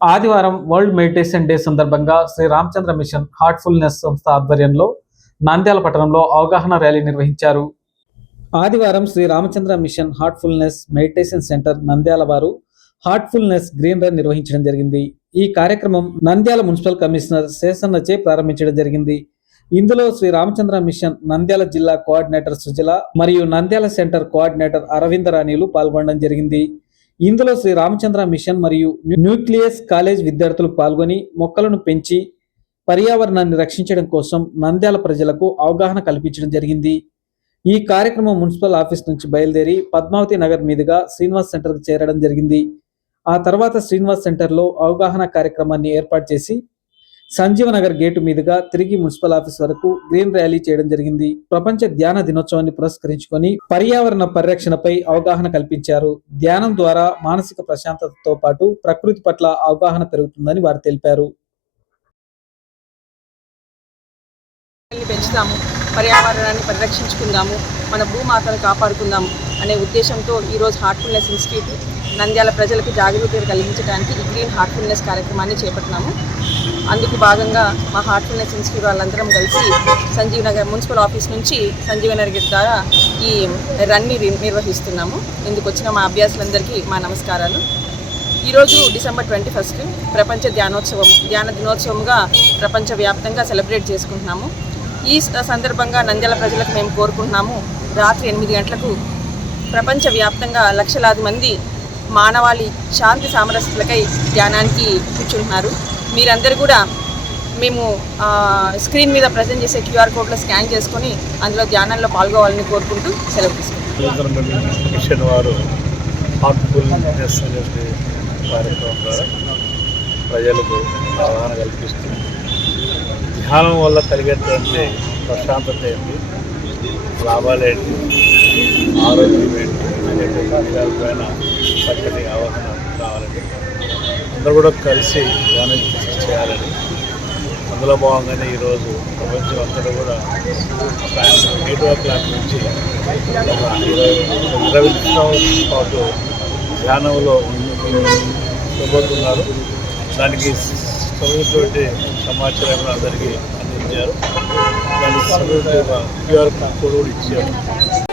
ఆదివారం world meditation day సందర్భంగా Shri Ramachandra mission Heartfulness సంస్థ ఆధ్వర్యంలో నంద్యాల పట్టణంలో అవగాహన ర్యాలీ నిర్వహించారు. ఆదివారం Shri Ramachandra mission heartfulness meditation centre Nandyal వారు హార్ట్ఫుల్నెస్ గ్రీన్ రన్ నిర్వహించడం జరిగింది. ఈ కార్యక్రమం నంద్యాల మున్సిపల్ కమిషనర్ శేషన్నచే ప్రారంభించడం జరిగింది. ఇందులో శ్రీ రామచంద్ర మిషన్ నంద్యాల జిల్లా కోఆర్డినేటర్ సుజల మరియు నంద్యాల సెంటర్ కోఆర్డినేటర్ అరవింద రాణిలు పాల్గొనడం జరిగింది. ఇందులో శ్రీ రామచంద్ర మిషన్ మరియు న్యూక్లియస్ కాలేజ్ విద్యార్థులు పాల్గొని మొక్కలను పెంచి పర్యావరణాన్ని రక్షించడం కోసం నంద్యాల ప్రజలకు అవగాహన కల్పించడం జరిగింది. ఈ కార్యక్రమం మున్సిపల్ ఆఫీస్ నుంచి బయలుదేరి పద్మావతి నగర్ మీదుగా శ్రీనివాస్ సెంటర్కు చేరడం జరిగింది. ఆ తర్వాత శ్రీనివాస్ సెంటర్లో అవగాహన కార్యక్రమాన్ని ఏర్పాటు చేసి సంజీవ నగర్ గేటు మీదుగా తిరిగి మున్సిపల్ ఆఫీస్ వరకు గ్రీన్ ర్యాలీ చేయడం జరిగింది. ప్రపంచ ధ్యాన దినోత్సవాన్ని పురస్కరించుకొని పర్యావరణ పరిరక్షణపై అవగాహన కల్పించారు. ధ్యానం ద్వారా మానసిక ప్రశాంతతతో పాటు ప్రకృతి పట్ల అవగాహన పెరుగుతుందని వారు తెలిపారు. పెంచుదాము పర్యావరణాన్ని పరిరక్షించుకుందాము మన భూమాతను కాపాడుకుందాము అనే ఉద్దేశంతో ఈరోజు హార్ట్ఫుల్నెస్ ఇన్స్టిట్యూట్ నంద్యాల ప్రజలకు జాగృతి కలిగించడానికి ఈ గ్రీన్ హార్ట్ఫుల్నెస్ కార్యక్రమాన్ని చేపట్టినాము. అందుకు భాగంగా మా హార్ట్ఫుల్నెస్ ఇన్స్టిట్యూట్ వాళ్ళందరం కలిసి సంజీవ్ నగర్ మున్సిపల్ ఆఫీస్ నుంచి సంజీవ నగర్ ద్వారా ఈ రన్ని నిర్వహిస్తున్నాము. ఇందుకు వచ్చిన మా అభ్యాసులందరికీ మా నమస్కారాలు. ఈరోజు డిసెంబర్ ట్వంటీ ఫస్ట్ ప్రపంచ ధ్యానోత్సవం. ధ్యాన దినోత్సవంగా ప్రపంచవ్యాప్తంగా సెలబ్రేట్ చేసుకుంటున్నాము. ఈ సందర్భంగా నంద్యాల ప్రజలకు మేము కోరుకుంటున్నాము రాత్రి ఎనిమిది గంటలకు ప్రపంచవ్యాప్తంగా లక్షలాది మంది మానవాళి శాంతి సామరస్యులకై ధ్యానానికి కూర్చుంటున్నారు. మీరందరూ కూడా మేము స్క్రీన్ మీద ప్రజెంట్ చేసే క్యూఆర్ కోడ్లో స్కాన్ చేసుకొని అందులో ధ్యానంలో పాల్గొవాలని కోరుకుంటూ సెలవు తీసుకుంటాం మిషన్ వారు హార్ట్ఫుల్నెస్ అనేది కార్యక్రమం ద్వారా ప్రజలకు అవగాహన కల్పిస్తుంది ధ్యానం వల్ల కలిగేటువంటి ప్రశాంతత ఏంటి? లాభాలేంటి ఆరోగ్యం ఏంటి? అనేటువంటి విషయాలపైన చక్కటి అవగాహన కావాలని అందరూ కూడా కలిసి ధ్యానం అందులో భాగంగానే ఈరోజు ప్రపంచం అంతటా కూడా ఎయిట్ ఓ క్లాక్ నుంచి ఇరవై పాటు ధ్యానంలో ఇవ్వబోతున్నారు దానికి సమయటువంటి సమాచారం అందరికీ అందించారు. దానికి సమయంలో క్యూఆర్ కోడ్ కూడా ఇచ్చారు.